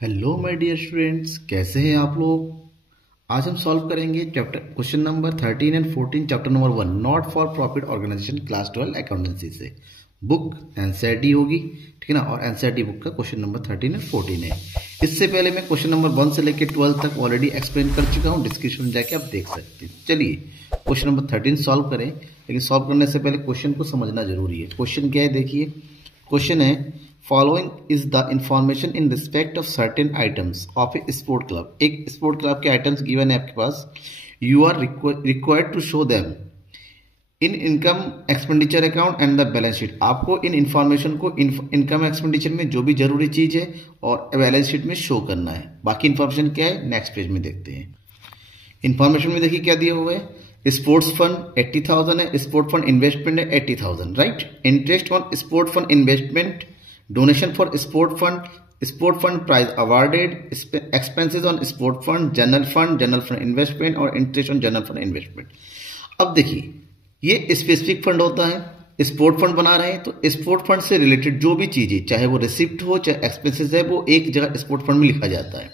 Hello my dear students, कैसे हैं आप लोग। आज हम सॉल्व करेंगे chapter question number 13 and 14 chapter number 1 not for profit organization class 12 accountancy से। बुक एनसीईआरटी होगी, ठीक है ना। और एनसीईआरटी बुक का क्वेश्चन नंबर 13 एंड 14 है। इससे पहले मैं क्वेश्चन नंबर 1 से लेकर 12 तक ऑलरेडी एक्सप्लेन कर चुका हूँ, डिस्क्रिप्शन में जाके आप देख सकते हैं। चलिए क्वेश्चन नंबर 13 सॉल्व करें, लेकिन सॉल्व करने से पहले क्वेश्चन को समझना जरूरी है। क्वेश्चन क्या है, देखिए क्वेश्चन है following is the information in respect of certain items of a sport club. एक स्पोर्ट क्लब के आइटम्स गिवन है आपके पास, you are required to show them in income expenditure account and the balance sheet. आपको इन information को income expenditure में जो भी जरूरी चीज है और बैलेंस शीट में शो करना है। बाकी इंफॉर्मेशन क्या है नेक्स्ट पेज में देखते हैं। इंफॉर्मेशन में देखिए क्या दिया हुआ है, स्पोर्ट्स फंड 80,000 है, स्पोर्ट फंड इन्वेस्टमेंट है 80,000, right. Interest on sport fund investment, donation for sport fund prize awarded, expenses on sport fund, general fund investment और interest on general fund investment. अब देखिए ये स्पेसिफिक फंड होता है, sport fund बना रहे हैं तो स्पोर्ट फंड से रिलेटेड जो भी चीजें, चाहे वो रिसिप्ट हो चाहे एक्सपेंसेस है, वो एक जगह स्पोर्ट फंड में लिखा जाता है।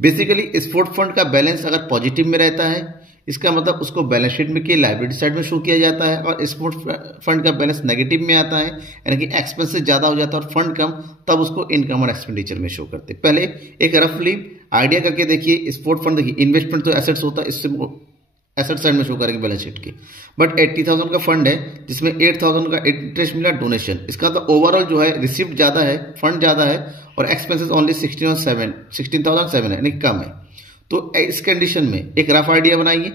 बेसिकली स्पोर्ट फंड का बैलेंस अगर पॉजिटिव में रहता है, इसका मतलब उसको बैलेंस शीट में की लायबिलिटी साइड में शो किया जाता है। और स्पोर्ट फंड का बैलेंस नेगेटिव में आता है, यानी कि एक्सपेंसेस ज्यादा हो जाता है और फंड कम, तब उसको इनकम और एक्सपेंडिचर में शो करते हैं। पहले एक रफली आइडिया करके देखिए। स्पोर्ट फंड देखिए इन्वेस्टमेंट तो एसेट्स होता है, इससे एसेट साइड में शो करेंगे बैलेंस शीट की। बट 80,000 का फंड है जिसमें 8,000 का इंटरेस्ट मिला डोनेशन, इसका तो ओवरऑल जो है रिसिप्ट ज्यादा है, फंड ज्यादा है और एक्सपेंसेस ओनली 16,700 है, यानी कम है। तो इस कंडीशन में एक रफ आइडिया बनाइए,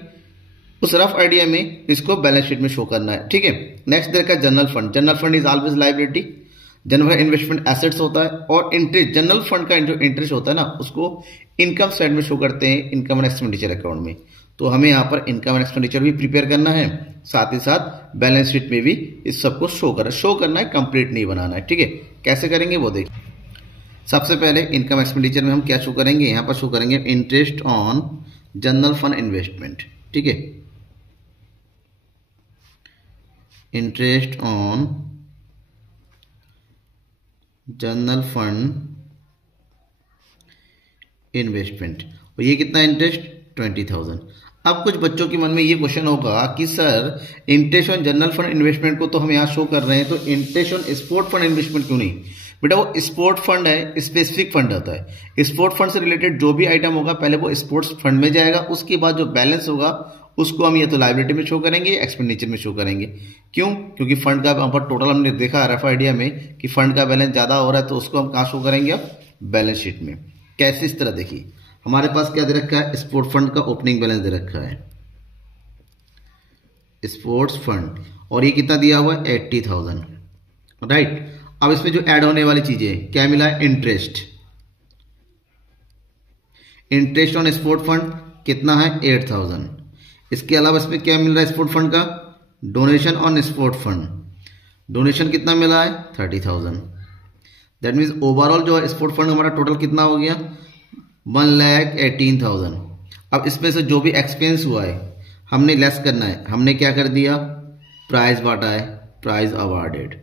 उस रफ आइडिया में इसको बैलेंस शीट में शो करना है, ठीक है। नेक्स्ट देखा general fund. General fund is always liability, general investment assets होता है और इंटरेस्ट, जनरल फंड का जो इंटरेस्ट होता है ना, उसको इनकम साइड में शो करते हैं इनकम एंड एक्सपेंडिचर अकाउंट में। तो हमें यहाँ पर इनकम एंड एक्सपेंडिचर भी प्रिपेयर करना है, साथ ही साथ बैलेंस शीट में भी इस सबको शो करना है, कंप्लीट नहीं बनाना है, ठीक है। कैसे करेंगे वो देखिए। सबसे पहले इनकम एक्सपेंडिचर में हम क्या शो करेंगे, यहाँ पर शो करेंगे interest on general fund investment, ठीक है। Interest on general fund investment, और ये कितना इंटरेस्ट 20,000। अब कुछ बच्चों के मन में ये क्वेश्चन होगा कि sir interest on general fund investment को तो हम यहाँ शो कर रहे हैं, तो interest on sport fund investment क्यों नहीं। बेटा वो स्पोर्ट फंड है, स्पेसिफिक फंड होता है। स्पोर्ट फंड से रिलेटेड जो भी आइटम होगा पहले वो स्पोर्ट्स फंड में जाएगा, उसके बाद जो बैलेंस होगा उसको हम या तो लायबिलिटी में शो करेंगे या एक्सपेंडिचर में शो करेंगे। क्यों, क्योंकि फंड का वहां पर टोटल हमने देखा रफ आइडिया में कि फंड का बैलेंस ज्यादा हो रहा है, तो उसको हम कहाँ शो करेंगे अब बैलेंस शीट में। कैसे, इस तरह देखिए हमारे पास क्या दे रखा है, स्पोर्ट फंड का ओपनिंग बैलेंस दे रखा है स्पोर्ट्स फंड, और ये कितना दिया हुआ है 80,000, राइट। अब इसमें जो ऐड होने वाली चीजें क्या मिला है, इंटरेस्ट ऑन स्पोर्ट फंड कितना है 8,000। इसके अलावा इसमें क्या मिल रहा है स्पोर्ट फंड का, donation on sport fund, donation कितना मिला है 30,000। दैट मीन्स ओवरऑल जो है स्पोर्ट फंड हमारा टोटल कितना हो गया 1,18,000। अब इसमें से जो भी एक्सपेंस हुआ है हमने लेस करना है। हमने क्या कर दिया, प्राइज बांटा है, प्राइज अवार्डेड,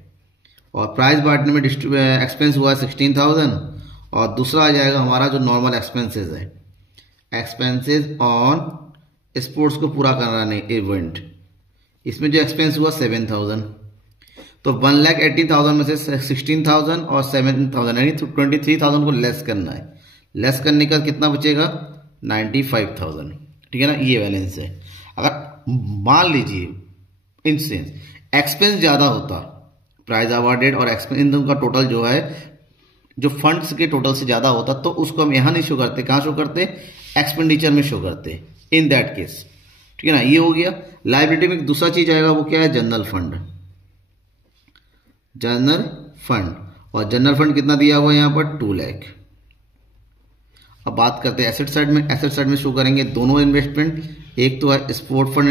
और प्राइज बांटने में एक्सपेंस हुआ है 16,000, और दूसरा आ जाएगा हमारा जो नॉर्मल एक्सपेंसेस है, एक्सपेंसेस ऑन स्पोर्ट्स को पूरा कराने इवेंट, इसमें जो एक्सपेंस हुआ 7,000। तो 1,18,000 में से 16,000 और 7,000 यानी 23,000 को लेस करना है। लेस करने का कितना बचेगा 95,000, ठीक है ना। ये बैलेंस है। अगर मान लीजिए इंसेंस एक्सपेंस ज्यादा होता, प्राइज अवार्डेड और एक्सपेंस इन दोनों का टोटल जो है जो फंड्स के टोटल से ज्यादा होता, तो उसको हम यहां नहीं शो करते, कहां शो करते, एक्सपेंडिचर में शो करते इन दैट केस, ठीक है ना। ये हो गया। लायबिलिटी में दूसरा चीज आएगा, वो क्या है जनरल फंड, और जनरल फंड कितना दिया हुआ है यहाँ पर 2 लाख। अब बात करते हैं एसेट साइड में। एसेट साइड में शो करेंगे दोनों इन्वेस्टमेंट, एक तो है स्पोर्ट्स फंड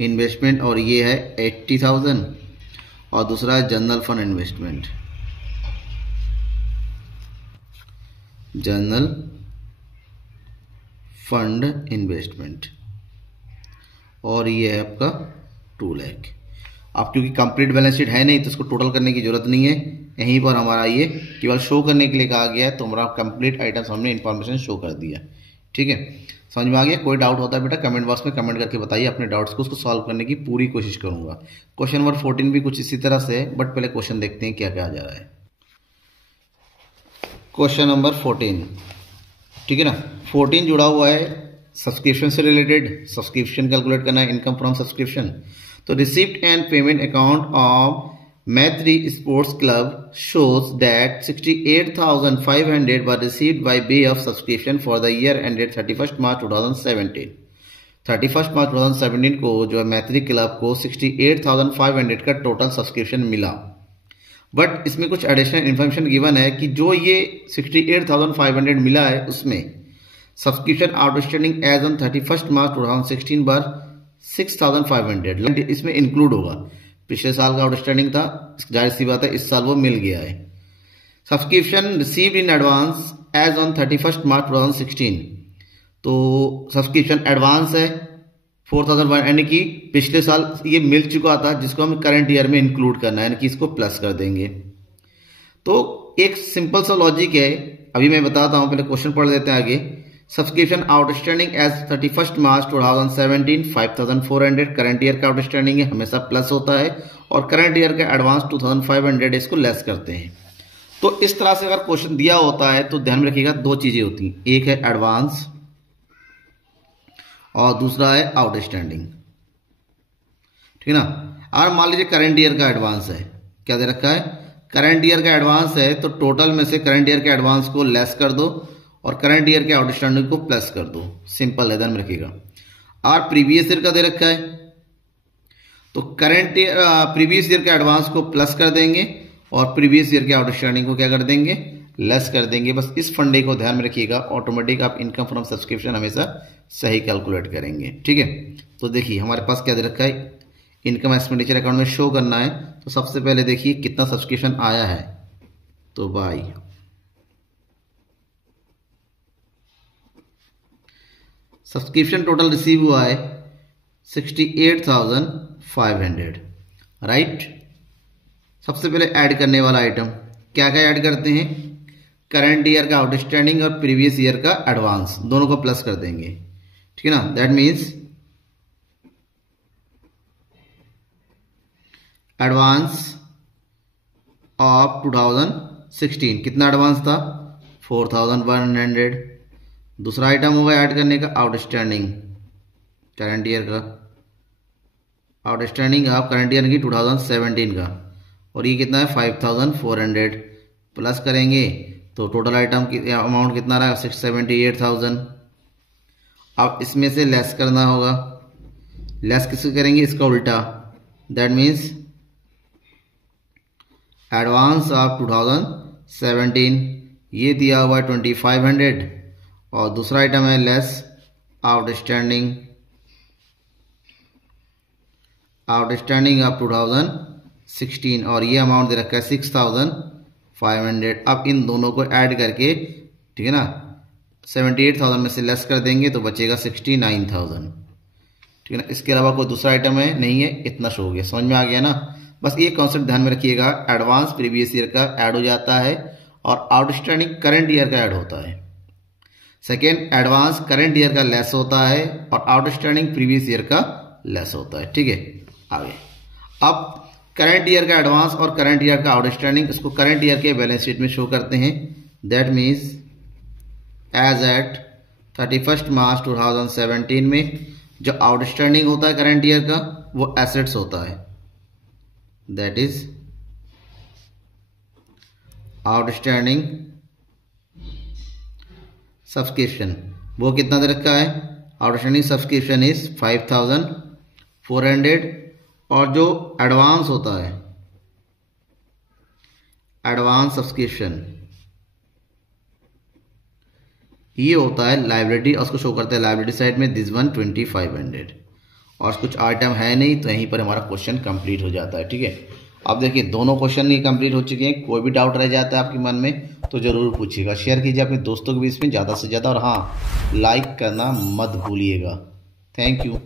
इन्वेस्टमेंट, और ये है 80,000, और दूसरा है जनरल फंड इन्वेस्टमेंट, और ये है आपका 2 लाख। अब क्योंकि कंप्लीट बैलेंस शीट है नहीं तो इसको टोटल करने की जरूरत नहीं है, यहीं पर हमारा ये केवल शो करने के लिए कहा गया है, तो हमारा कंप्लीट आइटम्स हमने इन्फॉर्मेशन शो कर दिया। ठीक है, समझ में आ गया? कोई डाउट होता है बेटा कमेंट बॉक्स में कमेंट करके बताइए, अपने डाउट्स को उसको सॉल्व करने की पूरी कोशिश करूंगा। क्वेश्चन नंबर 14 भी कुछ इसी तरह से है, बट पहले क्वेश्चन देखते हैं क्या क्या आ जा रहा है। क्वेश्चन नंबर 14, ठीक है ना, 14 जुड़ा हुआ है सब्सक्रिप्शन से रिलेटेड, सब्सक्रिप्शन कैलकुलेट करना है, इनकम फ्रॉम सब्सक्रिप्शन। तो receipt and payment account of मैत्री sports club shows that 68,500 were received by way of subscription for the year ended 31st March 2017। 31st March 2017 को जो है मैत्री क्लब को 68,500 का टोटल सब्सक्रिप्शन मिला, बट इसमें कुछ एडिशनल इन्फॉर्मेशन गिवन है कि जो ये 68,500 मिला है उसमें subscription outstanding as on 31st March 2016 पर 6,500 इसमें इंक्लूड होगा। पिछले साल का आउटस्टैंडिंग था, जाहिर सी बात है इस साल वो मिल गया है। Subscription received in advance as on 31st March 2016, तो सब्सक्रिप्शन एडवांस है 4,001, यानी कि पिछले साल ये मिल चुका था जिसको हम करंट ईयर में इंक्लूड करना है, यानी कि इसको प्लस कर देंगे। तो एक सिंपल सा लॉजिक है, अभी मैं बताता हूं, पहले क्वेश्चन पढ़ लेते हैं आगे। Subscription outstanding as 31st March 2017 5,400, current year का आउटस्टैंडिंग है, हमेशा प्लस होता है, और करंट ईयर का एडवांस 2,500 इसको लेस करते हैं। तो इस तरह से अगर क्वेश्चन दिया होता है तो ध्यान में रखिएगा दो चीजें होती हैं, एक है एडवांस और दूसरा है आउटस्टैंडिंग। ठीक है ना। और मान लीजिए करंट ईयर का एडवांस है, क्या दे रखा है, करंट ईयर का एडवांस है, तो टोटल में से करंट ईयर के एडवांस को लेस कर दो और करंट ईयर के आउटस्टैंडिंग को प्लस कर दो, सिंपल है, ध्यान में रखिएगा। और प्रीवियस ईयर का दे रखा है, तो करंट प्रीवियस ईयर के एडवांस को प्लस कर देंगे और प्रीवियस ईयर के आउटस्टैंडिंग को क्या कर देंगे, लेस कर देंगे। बस इस फंडे को ध्यान में रखिएगा, ऑटोमेटिक आप इनकम फ्रॉम सब्सक्रिप्शन हमेशा सही कैलकुलेट करेंगे। ठीक है, तो देखिए हमारे पास क्या दे रखा है, इनकम एक्सपेंडिचर अकाउंट में शो करना है। तो सबसे पहले देखिए कितना सब्सक्रिप्शन आया है, तो बाई सब्सक्रिप्शन टोटल रिसीव हुआ है 68,500, राइट। सबसे पहले ऐड करने वाला आइटम क्या क्या ऐड करते हैं, करंट ईयर का आउटस्टैंडिंग और प्रीवियस ईयर का एडवांस, दोनों को प्लस कर देंगे। ठीक है ना, दैट मीन्स एडवांस ऑफ 2016, कितना एडवांस था, 4,100। दूसरा आइटम होगा ऐड करने का आउटस्टैंडिंग, करंट ईयर का आउटस्टैंडिंग आप करंट ईयर की 2017 का, और ये कितना है 5,400, प्लस करेंगे तो टोटल आइटम की अमाउंट कितना रहा 678,000। अब इसमें से लेस करना होगा, लेस किसको करेंगे, इसका उल्टा, दैट मीन्स एडवांस ऑफ 2017 ये दिया हुआ है 2,500, और दूसरा आइटम है लेस आउटस्टैंडिंग ऑफ 2016, और ये अमाउंट दे रखा है 6,500। अब इन दोनों को ऐड करके, ठीक है ना, 78,000 में से लेस कर देंगे तो बचेगा 69,000। ठीक है ना, इसके अलावा कोई दूसरा आइटम है नहीं है, इतना शो हो गया, समझ में आ गया ना। बस ये कॉन्सेप्ट ध्यान में रखिएगा, एडवांस प्रीवियस ईयर का ऐड हो जाता है और आउटस्टैंडिंग करंट ईयर का ऐड होता है। सेकेंड, एडवांस करंट ईयर का लेस होता है और आउटस्टैंडिंग प्रीवियस ईयर का लेस होता है। ठीक है, आगे अब करंट ईयर का एडवांस और करंट ईयर का आउटस्टैंडिंग, इसको करंट ईयर के बैलेंस शीट में शो करते हैं। That means as at 31st March 2017 में जो आउटस्टैंडिंग होता है करंट ईयर का वो एसेट्स होता है, दैट इज आउटस्टैंडिंग सब्सक्रिप्शन, वो कितना दे रखा है, आउटस्टैंडिंग सब्सक्रिप्शन इज 5,400, और जो एडवांस होता है, एडवांस सब्सक्रिप्शन ये होता है लाइबिलिटी, और उसको शो करते हैं लाइबिलिटी साइड में, दिस वन 2,500, और कुछ आइटम है नहीं, तो यहीं पर हमारा क्वेश्चन कंप्लीट हो जाता है। ठीक है, अब देखिए दोनों क्वेश्चन ही कंप्लीट हो चुके हैं। कोई भी डाउट रह जाता है आपके मन में तो जरूर पूछिएगा, शेयर कीजिए अपने दोस्तों के बीच में ज़्यादा से ज़्यादा, और हाँ लाइक करना मत भूलिएगा। Thank you.